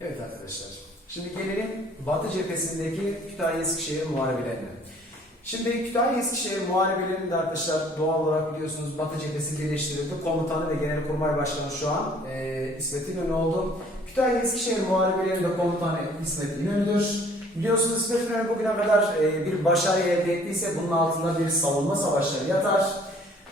Evet arkadaşlar. Şimdi gelelim Batı cephesindeki Kütahya Eskişehir muharebelerine. Şimdi Kütahya Eskişehir muharebelerinde arkadaşlar doğal olarak biliyorsunuz Batı cephesi birleştirildi. Komutanı ve Genelkurmay Başkanı şu an e, İsmet İnönü oldu. Kütahya Eskişehir muharebelerinde komutanı İsmet İnönü'dür. Biliyorsunuz İsmet İnönü bugüne kadar e, bir başarı elde ettiyse bunun altında bir savunma savaşları yatar.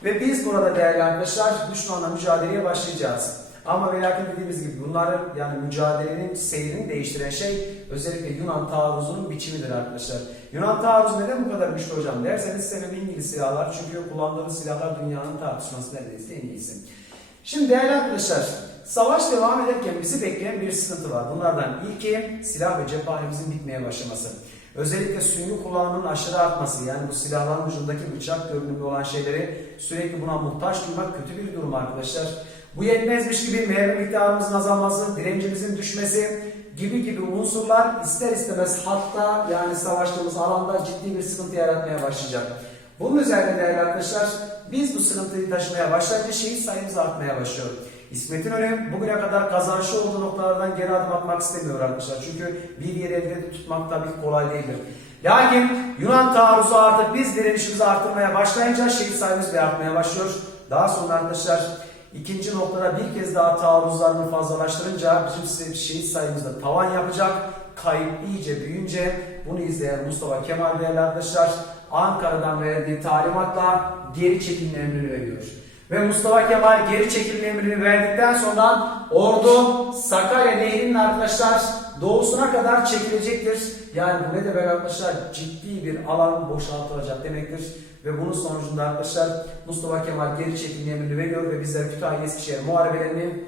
Ve biz burada değerli arkadaşlar düşmanla mücadeleye başlayacağız. Ama ve lakin dediğimiz gibi bunların yani mücadelenin seyrini değiştiren şey özellikle Yunan taarruzunun biçimidir arkadaşlar. Yunan taarruzu neden bu kadar güçlü hocam derseniz sebebi İngiliz silahlar. Çünkü kullandığımız silahlar dünyanın tartışması neredeyse en iyisi. Şimdi değerli arkadaşlar savaş devam ederken bizi bekleyen bir sıkıntı var. Bunlardan ilki silah ve cephanemizin bitmeye başlaması. Özellikle süngü kullanımının aşırı artması yani bu silahların ucundaki bıçak görünümlü olan şeyleri sürekli buna muhtaç duymak kötü bir durum arkadaşlar. Bu yetmezmiş gibi mermi miktarımızın azalması, direncimizin düşmesi gibi gibi unsurlar ister istemez hatta yani savaştığımız alanda ciddi bir sıkıntı yaratmaya başlayacak. Bunun üzerine değerli arkadaşlar biz bu sıkıntıyı taşımaya başlayınca şehit sayımız artmaya başlıyor. İsmet İnönü bugüne kadar kazançlı olduğu noktalardan geri adım atmak istemiyor arkadaşlar. Çünkü bir yeri elde tutmak tabii kolay değildir. Lakin Yunan taarruzu artık biz direnişimizi artırmaya başlayınca şehit sayımız bir artmaya başlıyor. Daha sonra arkadaşlar ikinci noktada bir kez daha taarruzlarını fazlalaştırınca bizim şehit sayımızda tavan yapacak. Kayıp iyice büyüyünce bunu izleyen Mustafa Kemal değerli arkadaşlar Ankara'dan verdiği talimatla geri çekilme emrini veriyor. Ve Mustafa Kemal geri çekilme emrini verdikten sonra ordu Sakarya Nehri'nin arkadaşlar doğusuna kadar çekilecektir. Yani bu ne demek arkadaşlar? Ciddi bir alan boşaltılacak demektir. Ve bunun sonucunda arkadaşlar Mustafa Kemal geri çekilme emrini veriyor ve bizler Kütahya Eskişehir muharebelerini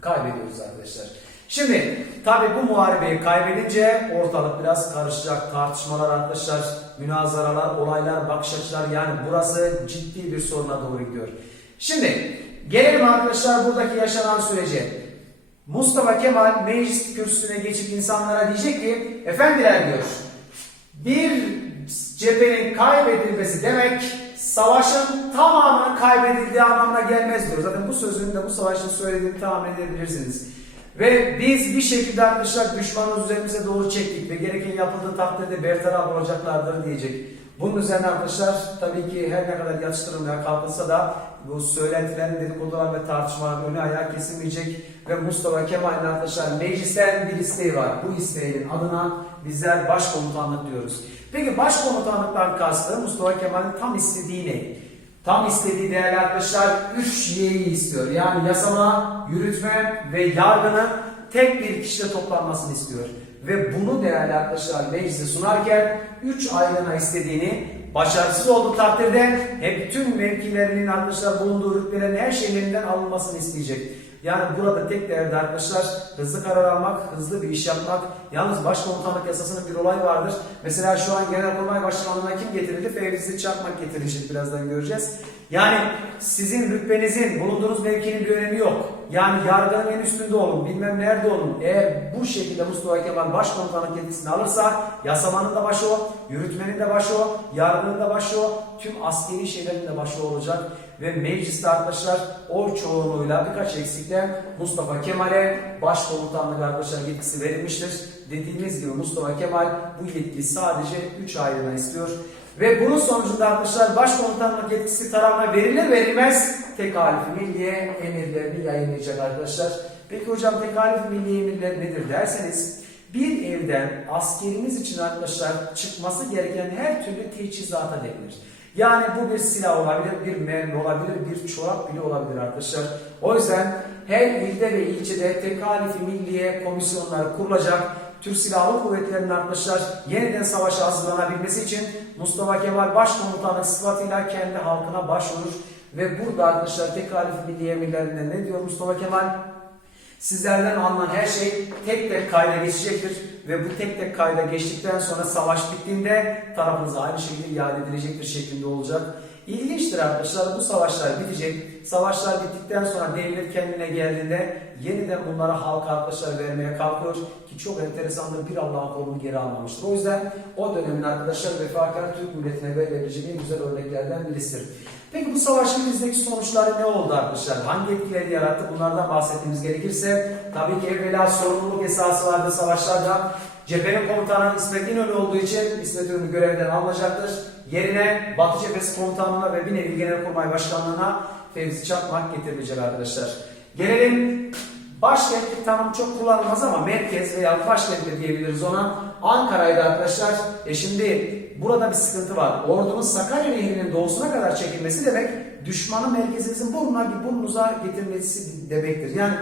kaybediyoruz arkadaşlar. Şimdi tabi bu muharebeyi kaybedince ortalık biraz karışacak. Tartışmalar arkadaşlar, münazaralar, olaylar, bakış açılar yani burası ciddi bir soruna doğru gidiyor. Şimdi gelelim arkadaşlar buradaki yaşanan sürece. Mustafa Kemal meclis kürsüsüne geçip insanlara diyecek ki efendiler diyor bir cephenin kaybedilmesi demek savaşın tamamının kaybedildiği anlamına gelmez diyor. Zaten bu sözünü de bu savaşın söylediğini tahmin edebilirsiniz. Ve biz bir şekilde arkadaşlar düşmanın üzerimize doğru çektik ve gereken yapıldığı takdirde bertaraf olacaklardır diyecek. Bunun üzerine arkadaşlar tabii ki her ne kadar yatıştırılmaya kalkılsa da bu söylentilerin dedikodular ve tartışmaların önü ayağı kesilmeyecek ve Mustafa Kemal'in arkadaşlar meclisten bir isteği var. Bu isteğin adına bizler başkomutanlık diyoruz. Peki başkomutanlıktan kastı Mustafa Kemal'in tam istediği ne? Tam istediği değerli arkadaşlar 3 Y'yi istiyor. Yani yasama, yürütme ve yargının tek bir kişide toplanmasını istiyor. Ve bunu değerli arkadaşlar meclise sunarken 3 aylığına istediğini başarısız olduğu takdirde hep bütün mevkilerinin arkadaşlar bulunduğu rütbelerin her şeylerinden alınmasını isteyecek. Yani burada tek derdi arkadaşlar hızlı karar almak, hızlı bir iş yapmak. Yalnız başkomutanlık yasasının bir olay vardır. Mesela şu an Genelkurmay Başkanlığı'na kim getirildi? Fevzi Çakmak getirilecek birazdan göreceğiz. Yani sizin rütbenizin, bulunduğunuz mevkinin bir önemi yok. Yani yargının en üstünde olun, bilmem nerede olun. Eğer bu şekilde Mustafa Kemal başkomutanlık yetkisini alırsa yasamanın da başı o, yürütmenin de başı o, yargının da başı o, tüm askeri şeylerin de başı olacak. Ve mecliste arkadaşlar o çoğunluğuyla birkaç eksikle Mustafa Kemal'e başkomutanlık arkadaşlar yetkisi verilmiştir. Dediğimiz gibi Mustafa Kemal bu yetkiyi sadece 3 aylığına istiyor. Ve bunun sonucunda arkadaşlar başkomutanlık yetkisi tarafına verilir verilmez tekalifi milliye emirlerini yayınlayacak arkadaşlar. Peki hocam tekalifi milliye emirler nedir derseniz bir evden askerimiz için arkadaşlar çıkması gereken her türlü teçhizata denilir. Yani bu bir silah olabilir, bir mermi olabilir, bir çorap bile olabilir arkadaşlar. O yüzden her ilde ve ilçede tekalifi milliye komisyonları kurulacak. Türk Silahlı Kuvvetleri'nin arkadaşlar yeniden savaşa hazırlanabilmesi için Mustafa Kemal Başkomutanı sıfatıyla kendi halkına başvurur. Ve burada arkadaşlar tekalifi milliye emirlerinde ne diyor Mustafa Kemal? Sizlerden alınan her şey tek tek kayda geçecektir ve bu tek tek kayda geçtikten sonra savaş bittiğinde tarafınıza aynı şekilde iade edilecektir şeklinde olacak. İlginçtir arkadaşlar bu savaşlar bitecek. Savaşlar bittikten sonra devlet kendine geldiğinde yeniden bunlara halka arkadaşlar vermeye kalkıyor ki çok enteresandır bir Allah'ın kolunu geri almamıştır. O yüzden o dönemin arkadaşlar vefakar Türk milletine verilebilecek en güzel örneklerden birisidir. Peki bu savaşın bizdeki sonuçları ne oldu arkadaşlar? Hangi etkileri yarattı? Bunlardan bahsetmemiz gerekirse tabii ki evvela sorumluluk esası vardı savaşlarda. Cephenin komutanı İsmet İnönü olduğu için İsmet İnönü görevden alınacaktır. Yerine Batı Cephesi Komutanlığı'na ve bir nevi Genelkurmay Başkanlığı'na Fevzi Çakmak getirilecek arkadaşlar. Gelelim başkentlik tanımı çok kullanılmaz ama merkez veya başkent de diyebiliriz ona. Ankara'ydı arkadaşlar. E şimdi burada bir sıkıntı var. Ordunun Sakarya Nehri'nin doğusuna kadar çekilmesi demek düşmanın merkezinizin burnuna burnunuza getirmesi demektir. Yani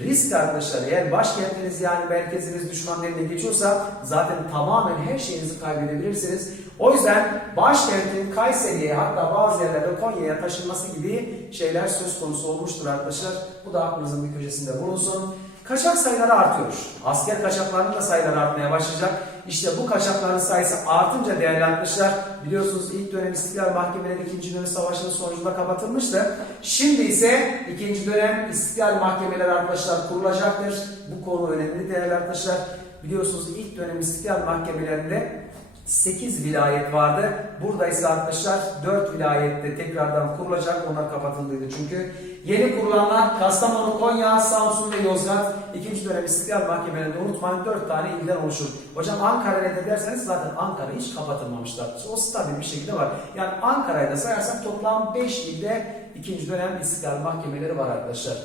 risk arkadaşlar eğer başkentiniz yani merkeziniz düşmanın eline geçiyorsa zaten tamamen her şeyinizi kaybedebilirsiniz. O yüzden başkentin Kayseri'ye hatta bazı yerlerde Konya'ya taşınması gibi şeyler söz konusu olmuştur arkadaşlar. Bu da aklınızın bir köşesinde bulunsun. Kaçak sayıları artıyor. Asker kaçaklarının da sayıları artmaya başlayacak. İşte bu kaçakların sayısı artınca değerli arkadaşlar biliyorsunuz ilk dönem İstiklal Mahkemeleri 2. Dönem Savaşı'nın sonucunda kapatılmıştı. Şimdi ise ikinci dönem İstiklal Mahkemeleri arkadaşlar kurulacaktır. Bu konu önemli değerli arkadaşlar. Biliyorsunuz ilk dönem İstiklal Mahkemelerinde 8 vilayet vardı. Burada ise arkadaşlar 4 vilayette tekrardan kurulacak. Onlar kapatıldıydı çünkü. Yeni kurulanlar Kastamonu, Konya, Samsun ve Yozgat. ikinci dönem İstiklal Mahkemelerinde unutmayın 4 tane ilden oluşur. Hocam Ankara nerede derseniz zaten Ankara hiç kapatılmamışlar. O stabil bir şekilde var. Yani Ankara'yı da sayarsak toplam 5 ilde ikinci dönem İstiklal Mahkemeleri var arkadaşlar.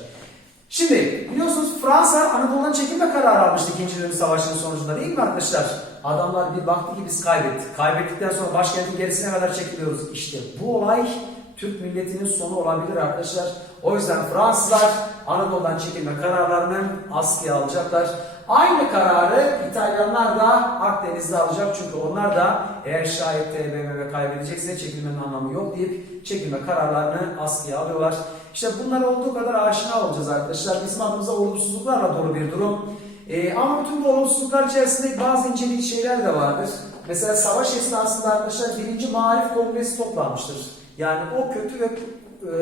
Şimdi biliyorsunuz Fransa Anadolu'dan çekilme kararı almıştı 2. Dünya Savaşı'nın sonucunda değil mi arkadaşlar? Adamlar bir baktı ki biz kaybettik. Kaybettikten sonra başkentin gerisine kadar çekiliyoruz. İşte bu olay Türk milletinin sonu olabilir arkadaşlar. O yüzden Fransızlar Anadolu'dan çekilme kararlarını askıya alacaklar. Aynı kararı İtalyanlar da Akdeniz'de alacak. Çünkü onlar da eğer şayet TBMM kaybedecekse çekilmenin anlamı yok deyip çekilme kararlarını askıya alıyorlar. İşte bunlar olduğu kadar aşina olacağız arkadaşlar. Bizim adımıza olumsuzluklarla dolu bir durum. Ee, ama bütün bu olumsuzluklar içerisinde bazı inceleyici şeyler de vardır. Mesela savaş esnasında arkadaşlar birinci Marif Kongresi toplanmıştır. Yani o kötü ve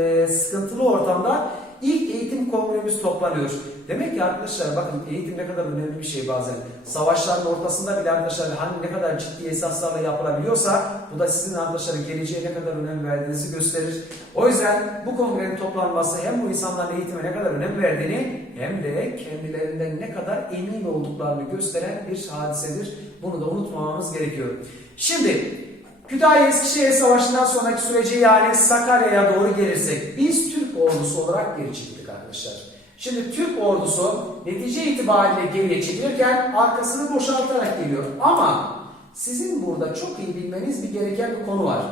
e, sıkıntılı ortamda ilk eğitim kongremiz toplanıyor. Demek ki arkadaşlar bakın eğitim ne kadar önemli bir şey bazen. Savaşların ortasında bile arkadaşlar hani ne kadar ciddi esaslarla yapılabiliyorsa bu da sizin arkadaşlar geleceğe ne kadar önem verdiğinizi gösterir. O yüzden bu kongrenin toplanması hem bu insanların eğitime ne kadar önem verdiğini hem de kendilerinden ne kadar emin olduklarını gösteren bir hadisedir. Bunu da unutmamamız gerekiyor. Şimdi Kütahya Eskişehir Savaşı'ndan sonraki süreci yani Sakarya'ya doğru gelirsek biz Türk ordusu olarak geri çekildik arkadaşlar. Şimdi Türk ordusu netice itibariyle geriye çekilirken arkasını boşaltarak geliyor. Ama sizin burada çok iyi bilmeniz bir gereken bir konu var.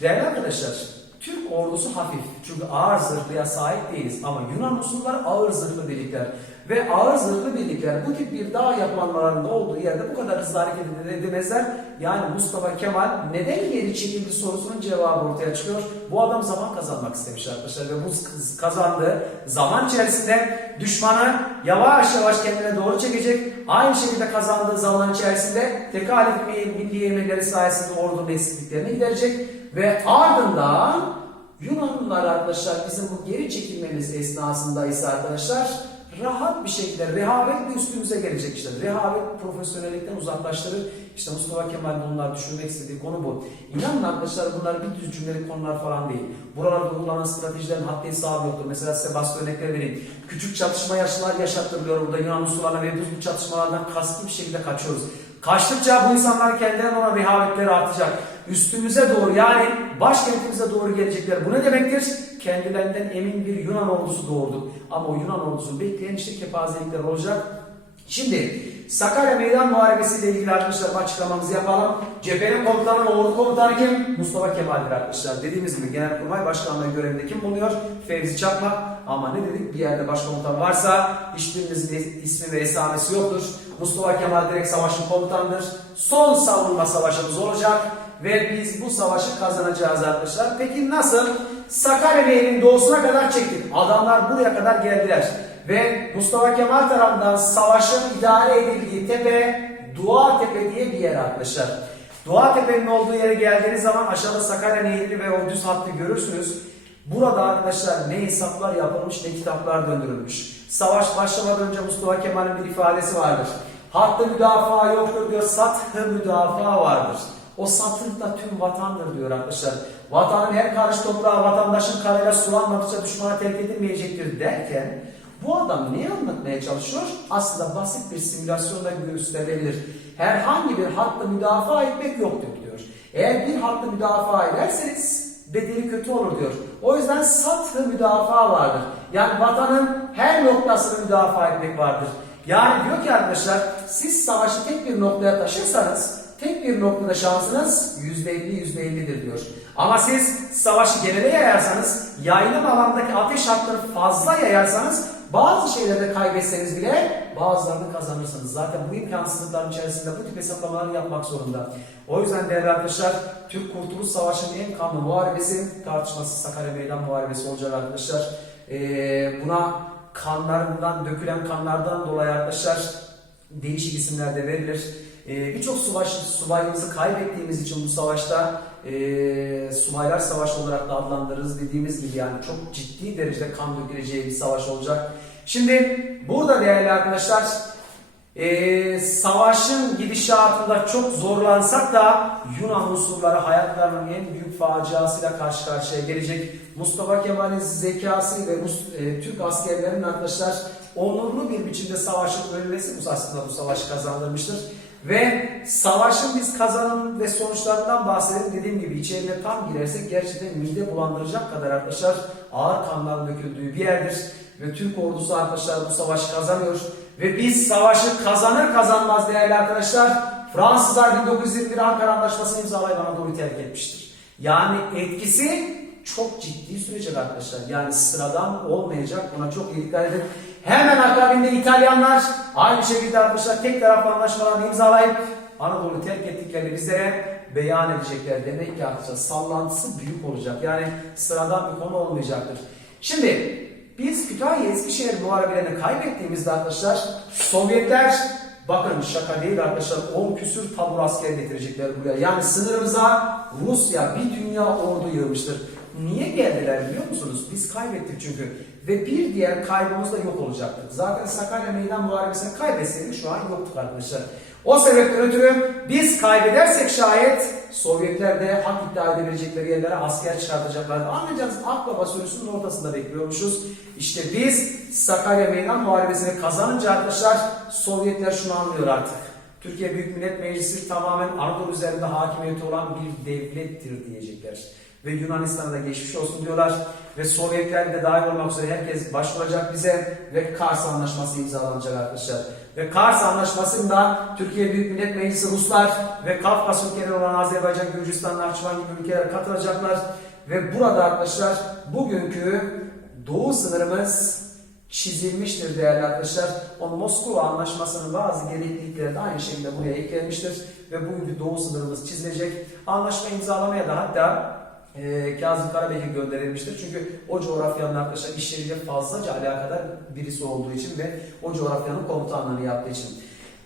Değerli arkadaşlar, Türk ordusu hafif. Çünkü ağır zırhlıya sahip değiliz. Ama Yunan usulları ağır zırhlı birlikler. Ve ağır zırhlı birlikler bu tip bir dağ yapılanmalarında olduğu yerde bu kadar hızlı hareket edemezler. Yani Mustafa Kemal neden geri çekildi sorusunun cevabı ortaya çıkıyor. Bu adam zaman kazanmak istemiş arkadaşlar ve bu kazandığı zaman içerisinde düşmanı yavaş yavaş kendine doğru çekecek. Aynı şekilde kazandığı zaman içerisinde tekalif milli emirleri sayesinde ordunun eksikliklerini giderecek ve ardından Yunanlılar arkadaşlar bizim bu geri çekilmemiz esnasında ise arkadaşlar rahat bir şekilde rehavet bir üstümüze gelecek işte. Rehavet profesyonellikten uzaklaştırır. İşte Mustafa Kemal bunlar düşünmek istediği konu bu. İnanın arkadaşlar bunlar bir düz cümlelik konular falan değil. Buralarda kullanılan stratejilerin haddi hesabı yoktur. Mesela size basit örnekler vereyim. Küçük çatışma yaşlar yaşattırılıyor burada Yunan unsurlarına ve bu çatışmalardan kasti bir şekilde kaçıyoruz. Kaçtıkça bu insanlar kendilerine olan rehavetleri artacak. Üstümüze doğru yani başkentimize doğru gelecekler. Bu ne demektir? Kendilerinden emin bir Yunan ordusu doğurduk. Ama o Yunan ordusunu bekleyen işte kepazelikler olacak. Şimdi Sakarya Meydan Muharebesi ile ilgili arkadaşlar açıklamamızı yapalım. Cephenin komutanı, ordu komutanı kim? Mustafa Kemal'dir arkadaşlar. Dediğimiz gibi Genelkurmay Başkanlığı görevinde kim bulunuyor? Fevzi Çakmak. Ama ne dedik? Bir yerde başkomutan varsa hiçbirimizin ismi ve esamesi yoktur. Mustafa Kemal direkt savaşın komutanıdır. Son savunma savaşımız olacak ve biz bu savaşı kazanacağız arkadaşlar. Peki nasıl? Sakarya Nehri'nin doğusuna kadar çektik. Adamlar buraya kadar geldiler. Ve Mustafa Kemal tarafından savaşın idare edildiği tepe Dua Tepe diye bir yer arkadaşlar. Dua Tepe'nin olduğu yere geldiğiniz zaman aşağıda Sakarya Nehri ve o düz hattı görürsünüz. Burada arkadaşlar ne hesaplar yapılmış ne kitaplar döndürülmüş. Savaş başlamadan önce Mustafa Kemal'in bir ifadesi vardır. Hattı müdafaa yoktur diyor, sathı müdafaa vardır. O satır da tüm vatandır diyor arkadaşlar. Vatanın her karış toprağı vatandaşın kanıyla sulanmadıkça düşmana terk edilmeyecektir derken bu adam neyi anlatmaya çalışıyor? Aslında basit bir simülasyonda gösterilebilir. Herhangi bir hakkı müdafaa etmek yoktur diyor. Eğer bir hakkı müdafaa ederseniz bedeli kötü olur diyor. O yüzden sathı müdafaa vardır. Yani vatanın her noktasını müdafaa etmek vardır. Yani diyor ki arkadaşlar siz savaşı tek bir noktaya taşırsanız tek bir noktada şansınız %50 %50'dir diyor. Ama siz savaşı genele yayarsanız yayılım alandaki ateş hattını fazla yayarsanız bazı şeyleri kaybetseniz bile bazılarını kazanırsınız. Zaten bu imkansızlıkların içerisinde bu tip hesaplamaları yapmak zorunda. O yüzden değerli arkadaşlar Türk Kurtuluş Savaşı'nın en kanlı muharebesi tartışmasız Sakarya Meydan Muharebesi olacak arkadaşlar. Ee, buna kanlarından, dökülen kanlardan dolayı arkadaşlar değişik isimler de verilir. Ee, Birçok subaş, subayımızı kaybettiğimiz için bu savaşta e, subaylar savaşı olarak da adlandırırız dediğimiz gibi yani çok ciddi derecede kan döküleceği bir savaş olacak. Şimdi burada değerli arkadaşlar e, savaşın gidişatında çok zorlansak da Yunan unsurları hayatlarının en büyük faciasıyla karşı karşıya gelecek. Mustafa Kemal'in zekası ve e, Türk askerlerinin arkadaşlar onurlu bir biçimde savaşın ölmesi bu aslında bu savaşı kazandırmıştır. Ve savaşın biz kazanım ve sonuçlarından bahsedelim. Dediğim gibi içeriğine tam girersek gerçekten mide bulandıracak kadar arkadaşlar ağır kanların döküldüğü bir yerdir. Ve Türk ordusu arkadaşlar bu savaşı kazanıyor. Ve biz savaşı kazanır kazanmaz değerli arkadaşlar Fransızlar 1921 Ankara Anlaşması'nı imzalayıp Anadolu'yu terk etmiştir. Yani etkisi çok ciddi sürecek arkadaşlar. Yani sıradan olmayacak. Buna çok iyi dikkat edin. Hemen akabinde İtalyanlar aynı şekilde arkadaşlar tek taraflı anlaşmalarını imzalayıp Anadolu'yu terk ettiklerini bizlere beyan edecekler. Demek ki arkadaşlar sallantısı büyük olacak. Yani sıradan bir konu olmayacaktır. Şimdi biz Kütahya Eskişehir muharebelerini kaybettiğimizde arkadaşlar Sovyetler bakın şaka değil arkadaşlar 10 küsür tabur asker getirecekler buraya. Yani sınırımıza Rusya bir dünya ordu yığmıştır. Niye geldiler biliyor musunuz? Biz kaybettik çünkü. Ve bir diğer kaybımız da yok olacaktı. Zaten Sakarya Meydan Muharebesi'ni kaybetseydik şu an yoktuk arkadaşlar. O sebepten ötürü biz kaybedersek şayet Sovyetler de hak iddia edebilecekleri yerlere asker çıkartacaklardı. Anlayacağınız Akbaba sürüsünün ortasında bekliyormuşuz. İşte biz Sakarya Meydan Muharebesi'ni kazanınca arkadaşlar Sovyetler şunu anlıyor artık. Türkiye Büyük Millet Meclisi tamamen Anadolu üzerinde hakimiyeti olan bir devlettir diyecekler. Ve Yunanistan'a da geçmiş olsun diyorlar. Ve Sovyetler de dahil olmak üzere herkes başvuracak bize ve Kars Anlaşması imzalanacak arkadaşlar. Ve Kars Anlaşması'nda Türkiye Büyük Millet Meclisi Ruslar ve Kafkas ülkeleri olan Azerbaycan, Gürcistan, Nahçıvan gibi ülkeler katılacaklar. Ve burada arkadaşlar bugünkü doğu sınırımız çizilmiştir değerli arkadaşlar. O Moskova Anlaşması'nın bazı gereklilikleri de aynı şekilde buraya eklenmiştir. Ve bugünkü doğu sınırımız çizilecek. Anlaşma imzalamaya da hatta e, Kazım Karabek'e gönderilmiştir. Çünkü o coğrafyanın arkadaşlar işleriyle fazlaca alakadar birisi olduğu için ve o coğrafyanın komutanlığını yaptığı için.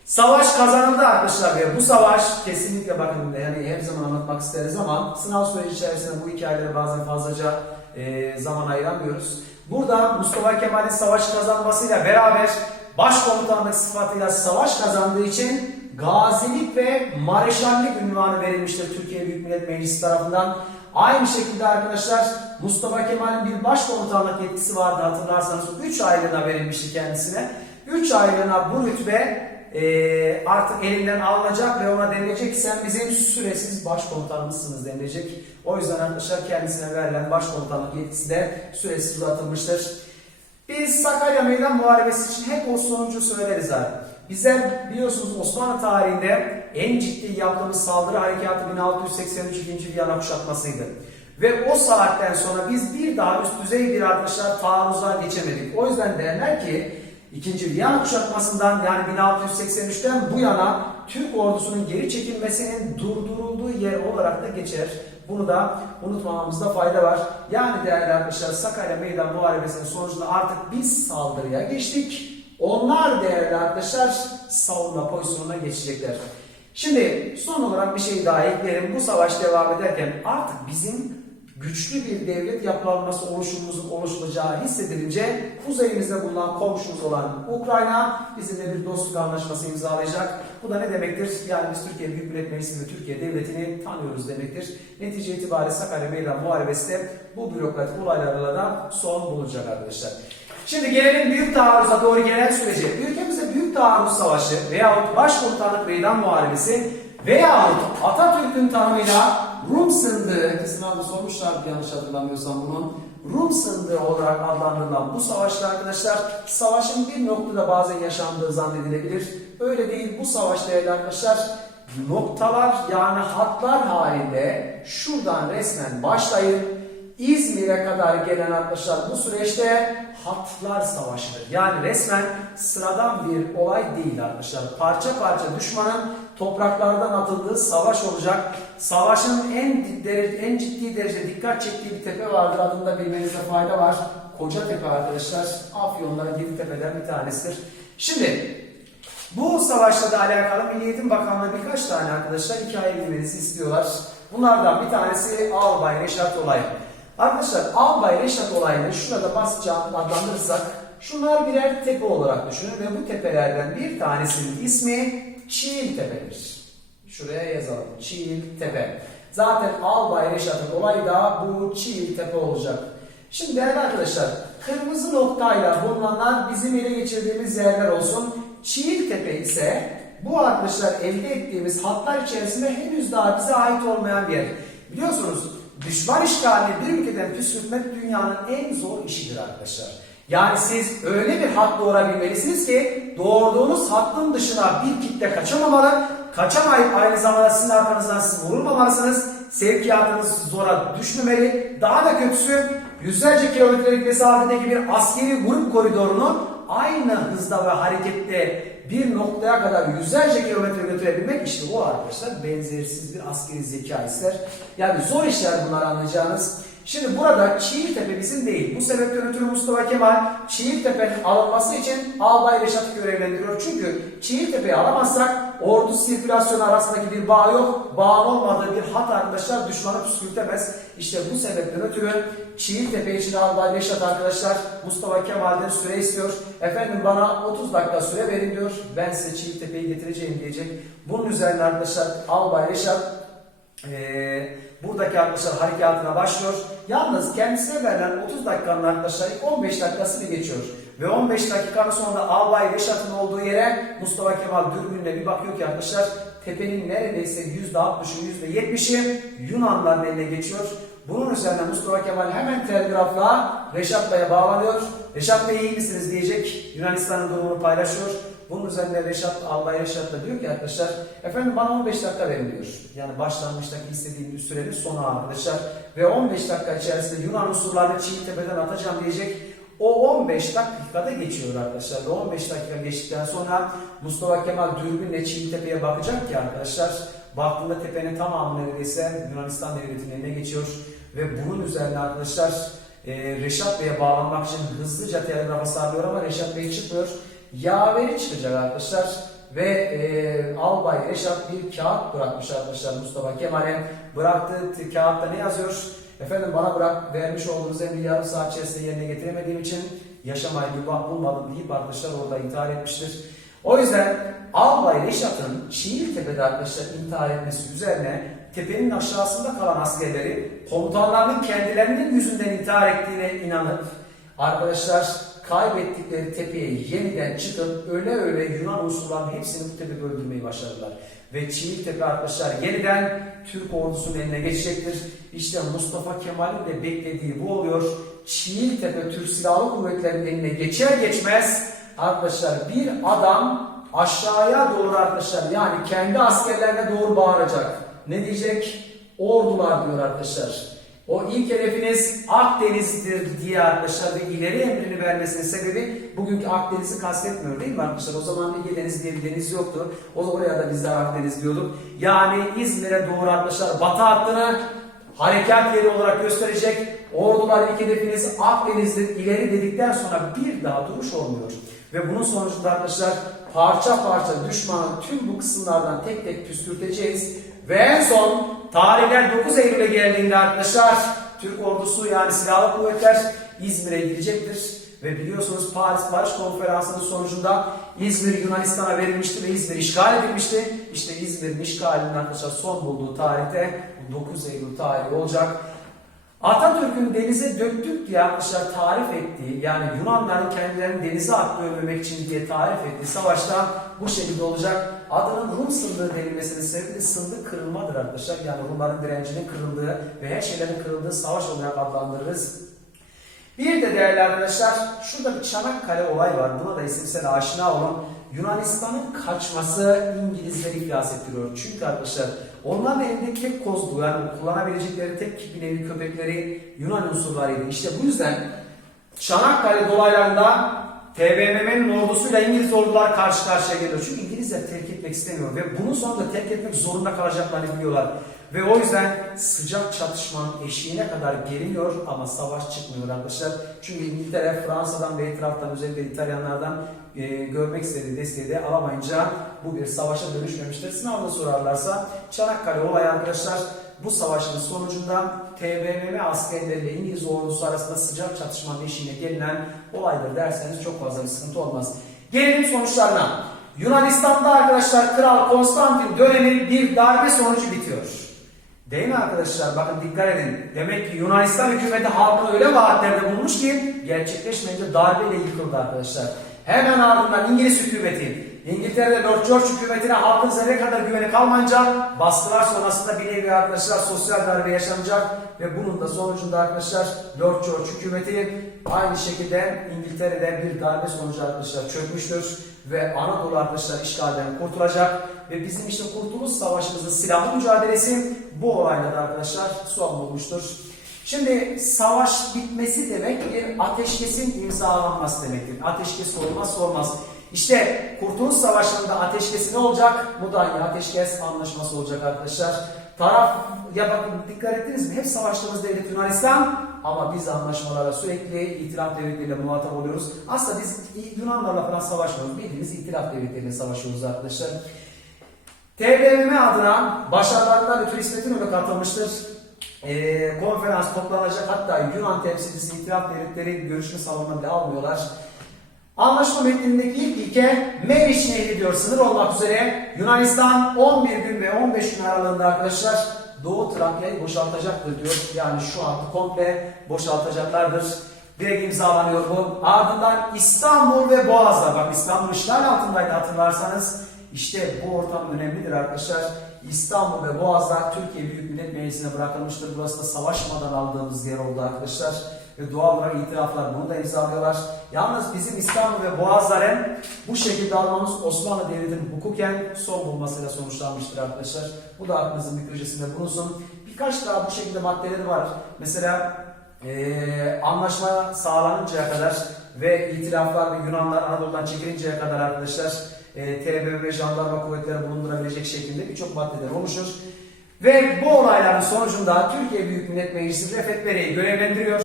Savaş kazanıldı arkadaşlar ve bu savaş kesinlikle bakın yani her zaman anlatmak isteriz ama sınav süreci içerisinde bu hikayeleri bazen fazlaca e, zaman ayıramıyoruz. Burada Mustafa Kemal'in savaş kazanmasıyla beraber başkomutanlık sıfatıyla savaş kazandığı için gazilik ve mareşallik ünvanı verilmiştir Türkiye Büyük Millet Meclisi tarafından. Aynı şekilde arkadaşlar Mustafa Kemal'in bir başkomutanlık yetkisi vardı hatırlarsanız 3 aylığına verilmişti kendisine. 3 aylığına bu rütbe e, artık elinden alınacak ve ona denilecek sen bizim süresiz başkomutanımızsınız denilecek. O yüzden arkadaşlar kendisine verilen başkomutanlık yetkisi de süresiz uzatılmıştır. Biz Sakarya Meydan Muharebesi için hep o sonucu söyleriz abi. Bizler biliyorsunuz Osmanlı tarihinde en ciddi yaptığımız saldırı harekatı 1683 2. Viyana kuşatmasıydı. Ve o saatten sonra biz bir daha üst düzey bir arkadaşlar taarruza geçemedik. O yüzden derler ki 2. Viyana kuşatmasından yani 1683'ten bu yana Türk ordusunun geri çekilmesinin durdurulduğu yer olarak da geçer. Bunu da unutmamamızda fayda var. Yani değerli arkadaşlar Sakarya Meydan Muharebesi'nin sonucunda artık biz saldırıya geçtik. Onlar değerli arkadaşlar savunma pozisyonuna geçecekler. Şimdi son olarak bir şey daha ekleyelim. Bu savaş devam ederken artık bizim güçlü bir devlet yapılanması oluşumumuzun oluşacağı hissedilince kuzeyimizde bulunan komşumuz olan Ukrayna bizimle bir dostluk anlaşması imzalayacak. Bu da ne demektir? Yani biz Türkiye Büyük Millet Meclisi Türkiye Devleti'ni tanıyoruz demektir. Netice itibariyle Sakarya Meydan Muharebesi bu bürokratik olaylarla da son bulacak arkadaşlar. Şimdi gelelim büyük taarruza doğru gelen sürece. Ülkemizde büyük taarruz savaşı veyahut başkomutanlık meydan muharebesi veyahut Atatürk'ün tanımıyla Rum sındığı, ki sınavda sormuşlardı yanlış hatırlamıyorsam bunun, Rum sındığı olarak adlandırılan bu savaşta arkadaşlar savaşın bir noktada bazen yaşandığı zannedilebilir. Öyle değil bu savaş değerli arkadaşlar noktalar yani hatlar halinde şuradan resmen başlayıp İzmir'e kadar gelen arkadaşlar bu süreçte hatlar savaşıdır. Yani resmen sıradan bir olay değil arkadaşlar. Parça parça düşmanın topraklardan atıldığı savaş olacak. Savaşın en, derece, en ciddi derece dikkat çektiği bir tepe vardır. Adını da bilmenizde fayda var. Kocatepe arkadaşlar. Afyon'da bir tepeden bir tanesidir. Şimdi bu savaşla da alakalı Milli Eğitim Bakanlığı birkaç tane arkadaşlar hikaye bilmenizi istiyorlar. Bunlardan bir tanesi Albay Reşat Olay. Arkadaşlar Albay Reşat olayını şurada basitçe adlandırırsak şunlar birer tepe olarak düşünün ve bu tepelerden bir tanesinin ismi Çiğil Tepe'dir. Şuraya yazalım. Çiğil Tepe. Zaten Albay Reşat'ın olayı da bu Çiğil Tepe olacak. Şimdi değerli arkadaşlar kırmızı noktayla bulunanlar bizim ele geçirdiğimiz yerler olsun. Çiğil Tepe ise bu arkadaşlar elde ettiğimiz hatlar içerisinde henüz daha bize ait olmayan bir yer. Biliyorsunuz düşman işgalini bir ülkeden püskürtmek dünyanın en zor işidir arkadaşlar. Yani siz öyle bir hat doğurabilmelisiniz ki doğurduğunuz hattın dışına bir kitle kaçamamalı. Kaçamayıp aynı zamanda sizin arkanızdan siz vurulmamalısınız. Sevkiyatınız zora düşmemeli. Daha da kötüsü yüzlerce kilometrelik mesafedeki bir askeri grup koridorunu aynı hızda ve harekette bir noktaya kadar yüzlerce kilometre götürebilmek işte o arkadaşlar benzersiz bir askeri zeka ister. Yani zor işler bunlar anlayacağınız. Şimdi burada Çiğiltepe bizim değil. Bu sebepten ötürü Mustafa Kemal Çiğiltepe'nin alınması için Albay Reşat'ı görevlendiriyor. Çünkü Çiğiltepe'yi alamazsak ordu sirkülasyonu arasındaki bir bağ yok. Bağ olmadığı bir hat arkadaşlar düşmanı püskürtemez. İşte bu sebepten ötürü Çiğiltepe için Albay Reşat arkadaşlar Mustafa Kemal'den süre istiyor. Efendim bana 30 dakika süre verin diyor. Ben size Çiğiltepe'yi getireceğim diyecek. Bunun üzerine arkadaşlar Albay Reşat ee, buradaki arkadaşlar harekatına başlıyor. Yalnız kendisine verilen 30 dakikanın arkadaşlar 15 dakikasını geçiyor. Ve 15 dakikanın sonunda Albay Reşat'ın olduğu yere Mustafa Kemal dürbünle bir bakıyor ki arkadaşlar tepenin neredeyse %60'ı %70'i Yunanların eline geçiyor. Bunun üzerine Mustafa Kemal hemen telgrafla Reşat Bey'e bağlanıyor. Reşat Bey iyi misiniz diyecek. Yunanistan'ın durumunu paylaşıyor. Bunun üzerine Reşat, Albay Reşat da diyor ki arkadaşlar efendim bana 15 dakika verin diyor. Yani başlangıçtaki istediğim sürenin sonu arkadaşlar. Ve 15 dakika içerisinde Yunan unsurlarını Çiğtepe'den atacağım diyecek. O 15 dakikada geçiyor arkadaşlar. Ve 15 dakika geçtikten sonra Mustafa Kemal dürbünle Çiğtepe'ye bakacak ki arkadaşlar baktığında tepenin tamamı neredeyse Yunanistan devletinin eline geçiyor. Ve bunun üzerine arkadaşlar e, Reşat Bey'e bağlanmak için hızlıca telgrafa sarılıyor ama Reşat Bey çıkmıyor yaveri çıkacak arkadaşlar. Ve e, Albay Reşat bir kağıt bırakmış arkadaşlar Mustafa Kemal'e. Bıraktığı kağıtta ne yazıyor? Efendim bana bırak vermiş olduğunuz emri yarım saat içerisinde yerine getiremediğim için yaşamayı bir bulmadım deyip arkadaşlar orada intihar etmiştir. O yüzden Albay Reşat'ın Şiirtepe'de arkadaşlar intihar etmesi üzerine tepenin aşağısında kalan askerleri komutanlarının kendilerinin yüzünden intihar ettiğine inanıp arkadaşlar kaybettikleri tepeye yeniden çıkıp öyle öyle Yunan unsurlarının hepsini bu tepede öldürmeyi başardılar. Ve Çiğiltepe arkadaşlar yeniden Türk ordusunun eline geçecektir. İşte Mustafa Kemal'in de beklediği bu oluyor. Çiğiltepe Türk Silahlı Kuvvetleri'nin eline geçer geçmez arkadaşlar bir adam aşağıya doğru arkadaşlar yani kendi askerlerine doğru bağıracak. Ne diyecek? Ordular diyor arkadaşlar. O ilk hedefiniz Akdeniz'dir diye arkadaşlar ve ileri emrini vermesinin sebebi bugünkü Akdeniz'i kastetmiyor değil mi arkadaşlar? O zaman Ege Denizi diye bir deniz yoktu. O oraya da bizler Akdeniz diyorduk. Yani İzmir'e doğru arkadaşlar batı hattını harekat yeri olarak gösterecek. Ordular ilk hedefiniz Akdeniz'dir ileri dedikten sonra bir daha duruş olmuyor. Ve bunun sonucunda arkadaşlar parça parça düşmanı tüm bu kısımlardan tek tek püskürteceğiz. Ve en son tarihler 9 Eylül'e geldiğinde arkadaşlar Türk ordusu yani silahlı kuvvetler İzmir'e girecektir. Ve biliyorsunuz Paris Barış Konferansı'nın sonucunda İzmir Yunanistan'a verilmişti ve İzmir işgal edilmişti. İşte İzmir'in işgalinin arkadaşlar son bulduğu tarihte 9 Eylül tarihi olacak. Atatürk'ün denize döktük diye arkadaşlar tarif ettiği yani Yunanların kendilerini denize atlayabilmek için diye tarif ettiği savaşta bu şekilde olacak. Adının Rum sındığı denilmesinin sebebi de sındık kırılmadır arkadaşlar. Yani Rumların direncinin kırıldığı ve her şeylerin kırıldığı savaş olarak adlandırırız. Bir de değerli arkadaşlar şurada bir Çanakkale olay var. Buna da isimsel aşina olun. Yunanistan'ın kaçması İngilizleri iflas ettiriyor. Çünkü arkadaşlar onların elindeki tek koz bu. Yani kullanabilecekleri tek bir nevi köpekleri Yunan unsurlarıydı. İşte bu yüzden Çanakkale dolaylarında TBMM'nin ordusuyla İngiliz ordular karşı karşıya geliyor. Çünkü İngilizler terk etmek istemiyor ve bunun sonunda terk etmek zorunda kalacaklarını biliyorlar. Ve o yüzden sıcak çatışmanın eşiğine kadar geliniyor ama savaş çıkmıyor arkadaşlar. Çünkü İngiltere Fransa'dan ve etraftan özellikle İtalyanlardan e, görmek istediği desteği de alamayınca bu bir savaşa dönüşmemiştir. Sınavda sorarlarsa Çanakkale olayı arkadaşlar bu savaşın sonucunda TBMM askerleriyle İngiliz ordusu arasında sıcak çatışmanın eşiğine gelinen olaydır derseniz çok fazla bir sıkıntı olmaz. Gelelim sonuçlarına. Yunanistan'da arkadaşlar Kral Konstantin dönemi bir darbe sonucu bitiyor. Değil mi arkadaşlar? Bakın dikkat edin. Demek ki Yunanistan hükümeti halkına öyle vaatlerde bulmuş ki gerçekleşmeyince darbeyle yıkıldı arkadaşlar. Hemen ardından İngiliz hükümeti, İngiltere'de Lord George hükümetine halkın zerre kadar güveni kalmayınca baskılar sonrasında bir nevi arkadaşlar sosyal darbe yaşanacak ve bunun da sonucunda arkadaşlar Lord George hükümeti aynı şekilde İngiltere'de bir darbe sonucu arkadaşlar çökmüştür ve Anadolu arkadaşlar işgalden kurtulacak ve bizim işte Kurtuluş Savaşımızın silahlı mücadelesi bu olayla da arkadaşlar son bulmuştur. Şimdi savaş bitmesi demek bir ateşkesin imzalanması demektir. Ateşkes olmazsa olmaz. İşte Kurtuluş Savaşı'nda ateşkesi ne olacak? Mudanya Ateşkes Anlaşması olacak arkadaşlar. Taraf, ya bakın dikkat ettiniz mi? Hep savaştığımız devlet Yunanistan ama biz anlaşmalara sürekli itiraf devletleriyle muhatap oluyoruz. Aslında biz Yunanlarla falan savaşmıyoruz. Bildiğimiz itiraf devletleriyle savaşıyoruz arkadaşlar. TBMM adına başarılarından ötürü İsmet İnönü katılmıştır. Ee, konferans toplanacak hatta Yunan temsilcisi itiraf devletleri görüşme salonuna bile almıyorlar. Anlaşma metnindeki ilk ilke Meriç Nehri diyor sınır olmak üzere Yunanistan 11 gün ve 15 gün aralığında arkadaşlar Doğu Trakya'yı boşaltacaktır diyor. Yani şu anda komple boşaltacaklardır. Direkt imzalanıyor bu. Ardından İstanbul ve Boğaz'da bak İstanbul işgal altındaydı hatırlarsanız. İşte bu ortam önemlidir arkadaşlar. İstanbul ve Boğaz'da Türkiye Büyük Millet Meclisi'ne bırakılmıştır. Burası da savaşmadan aldığımız yer oldu arkadaşlar. Ve doğal olarak itiraflar bunu da imzalıyorlar. Yalnız bizim İstanbul ve Boğazları bu şekilde almamız Osmanlı Devleti'nin hukuken son bulmasıyla sonuçlanmıştır arkadaşlar. Bu da aklınızın bir köşesinde bulunsun. Birkaç daha bu şekilde maddeleri var. Mesela ee, anlaşma sağlanıncaya kadar ve itilaflar ve Yunanlar Anadolu'dan çekilinceye kadar arkadaşlar e, TBMM jandarma kuvvetleri bulundurabilecek şekilde birçok maddeler oluşur. Ve bu olayların sonucunda Türkiye Büyük Millet Meclisi Refet Bele'yi görevlendiriyor.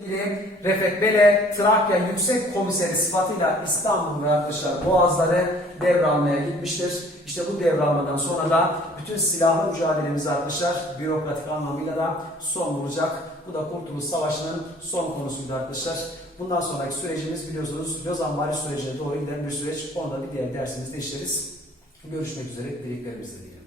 Refet Bele, Trakya Yüksek Komiseri sıfatıyla İstanbul ve arkadaşlar Boğazları devralmaya gitmiştir. İşte bu devralmadan sonra da bütün silahlı mücadelemiz arkadaşlar bürokratik anlamıyla da son bulacak. Bu da Kurtuluş Savaşı'nın son konusuydu arkadaşlar. Bundan sonraki sürecimiz biliyorsunuz Lozan Barış sürecine doğru giden bir süreç. Onu da bir diğer dersimizde işleriz. Görüşmek üzere. Dileklerimizle diyelim.